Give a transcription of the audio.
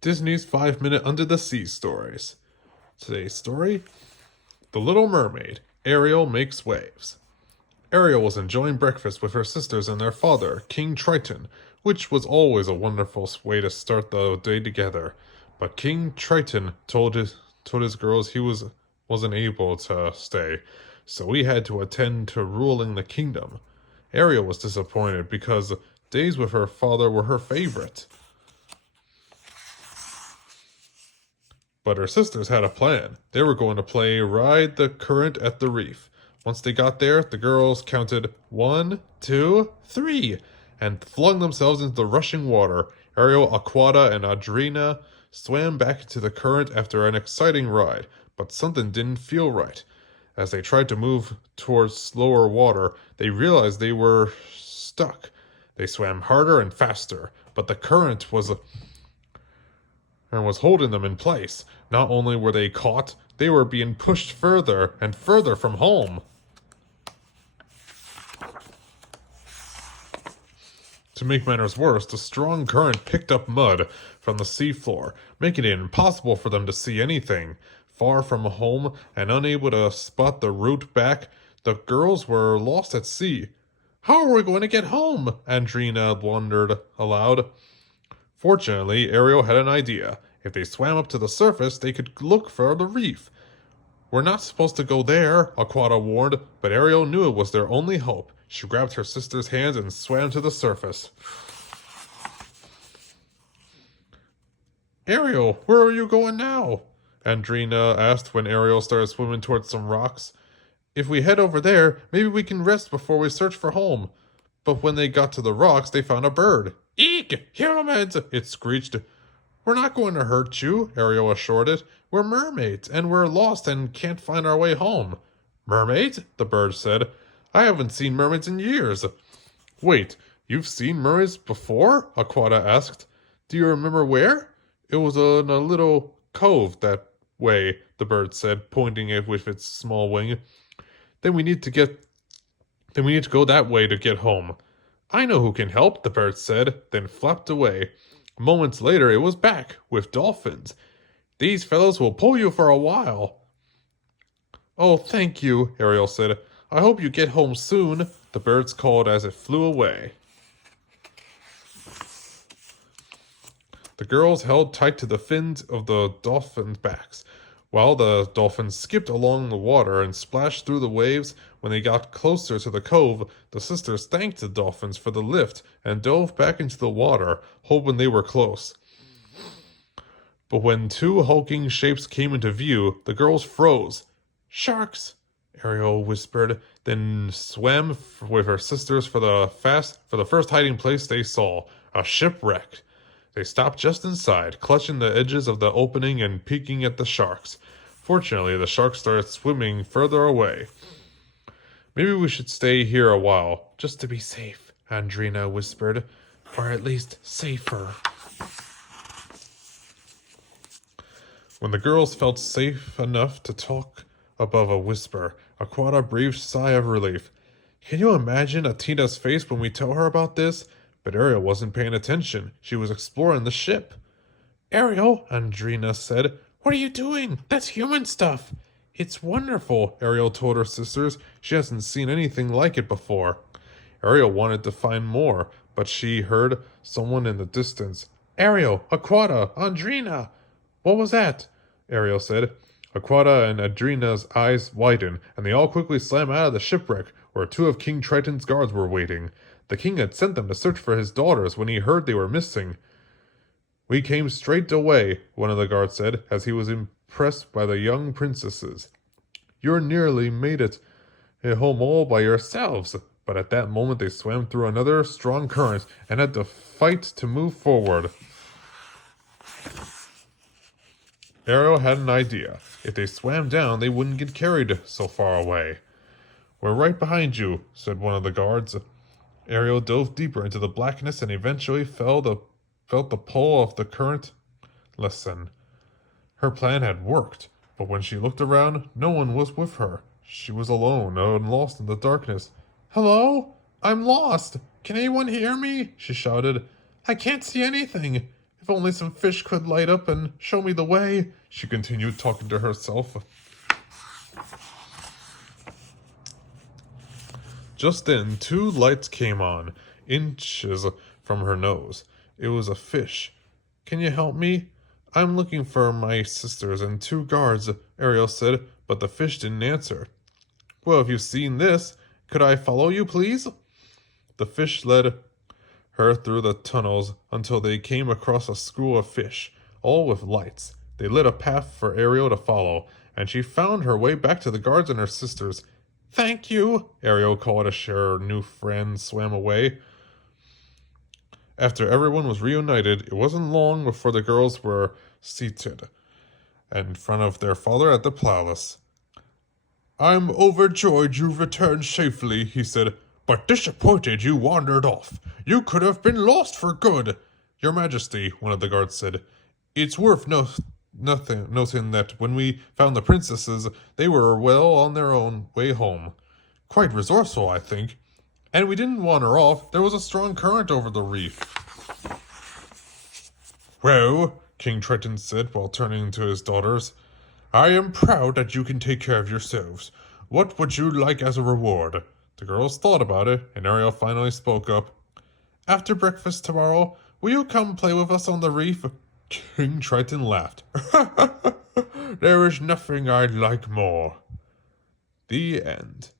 Disney's 5-minute Under the Sea stories. Today's story, The Little Mermaid. Ariel makes waves. Ariel was enjoying breakfast with her sisters and their father, King Triton, which was always a wonderful way to start the day together. But King Triton told his girls wasn't able to stay, so he had to attend to ruling the kingdom. Ariel was disappointed because days with her father were her favorite. But her sisters had a plan. They were going to play Ride the Current at the Reef. Once they got there, the girls counted 1, 2, 3, and flung themselves into the rushing water. Ariel, Aquata, and Adrina swam back into the current after an exciting ride, but something didn't feel right. As they tried to move towards slower water, they realized they were stuck. They swam harder and faster, but the current was holding them in place. Not only were they caught, they were being pushed further and further from home. To make matters worse, the strong current picked up mud from the seafloor, making it impossible for them to see anything. Far from home and unable to spot the route back, the girls were lost at sea. How are we going to get home? Andrina wondered aloud. Fortunately, Ariel had an idea. If they swam up to the surface, they could look for the reef. We're not supposed to go there, Aquata warned, but Ariel knew it was their only hope. She grabbed her sister's hands and swam to the surface. Ariel, where are you going now? Andrina asked when Ariel started swimming towards some rocks. If we head over there, maybe we can rest before we search for home. But when they got to the rocks, they found a bird. Eek! Humans! It screeched. We're not going to hurt you, Ariel assured it. We're mermaids, and we're lost and can't find our way home. Mermaids? The bird said. I haven't seen mermaids in years. Wait, you've seen mermaids before? Aquata asked. Do you remember where? It was in a little cove that way, the bird said, pointing it with its small wing. Then we need to go that way to get home. I know who can help, the bird said, then flapped away. Moments later, it was back, with dolphins. These fellows will pull you for a while. Oh, thank you, Ariel said. I hope you get home soon, the birds called as it flew away. The girls held tight to the fins of the dolphins' backs, while the dolphins skipped along the water and splashed through the waves. When they got closer to the cove, the sisters thanked the dolphins for the lift and dove back into the water, hoping they were close. But when two hulking shapes came into view, the girls froze. Sharks, Ariel whispered, then swam with her sisters for the first hiding place they saw, a shipwreck. They stopped just inside, clutching the edges of the opening and peeking at the sharks. Fortunately, the sharks started swimming further away. Maybe we should stay here a while, just to be safe, Andrina whispered. Or at least safer. When the girls felt safe enough to talk above a whisper, Aquata breathed a sigh of relief. Can you imagine Atina's face when we tell her about this? But Ariel wasn't paying attention. She was exploring the ship. Ariel, Andrina said, what are you doing? That's human stuff. It's wonderful, Ariel told her sisters. She hasn't seen anything like it before. Ariel wanted to find more, but she heard someone in the distance. Ariel, Aquata, Andrina. What was that? Ariel said. Aquata and Adrina's eyes widened, and they all quickly swam out of the shipwreck, where two of King Triton's guards were waiting. The king had sent them to search for his daughters when he heard they were missing. We came straight away, one of the guards said, as he was impressed by the young princesses. You nearly made it home all by yourselves. But at that moment they swam through another strong current and had to fight to move forward. Ariel had an idea. If they swam down, they wouldn't get carried so far away. We're right behind you, said one of the guards. Ariel dove deeper into the blackness and eventually felt the pull of the current. Listen. Her plan had worked, but when she looked around, no one was with her. She was alone and lost in the darkness. Hello? I'm lost. Can anyone hear me? She shouted. I can't see anything. If only some fish could light up and show me the way, she continued, talking to herself. Just then, two lights came on, inches from her nose. It was a fish. Can you help me? I'm looking for my sisters and two guards, Ariel said, but the fish didn't answer. Well, if you've seen this, could I follow you, please? The fish led her through the tunnels until they came across a school of fish, all with lights. They lit a path for Ariel to follow, and she found her way back to the guards and her sisters. Thank you, Ariel called as her new friend swam away. After everyone was reunited, it wasn't long before the girls were seated in front of their father at the palace. I'm overjoyed you've returned safely, he said, but disappointed you wandered off. You could have been lost for good. Your Majesty, one of the guards said, it's worth noting that when we found the princesses, they were well on their own way home. Quite resourceful, I think. And we didn't wander off. There was a strong current over the reef. Well, King Triton said while turning to his daughters, I am proud that you can take care of yourselves. What would you like as a reward? The girls thought about it, and Ariel finally spoke up. After breakfast tomorrow, will you come play with us on the reef? King Triton laughed. There is nothing I'd like more. The end.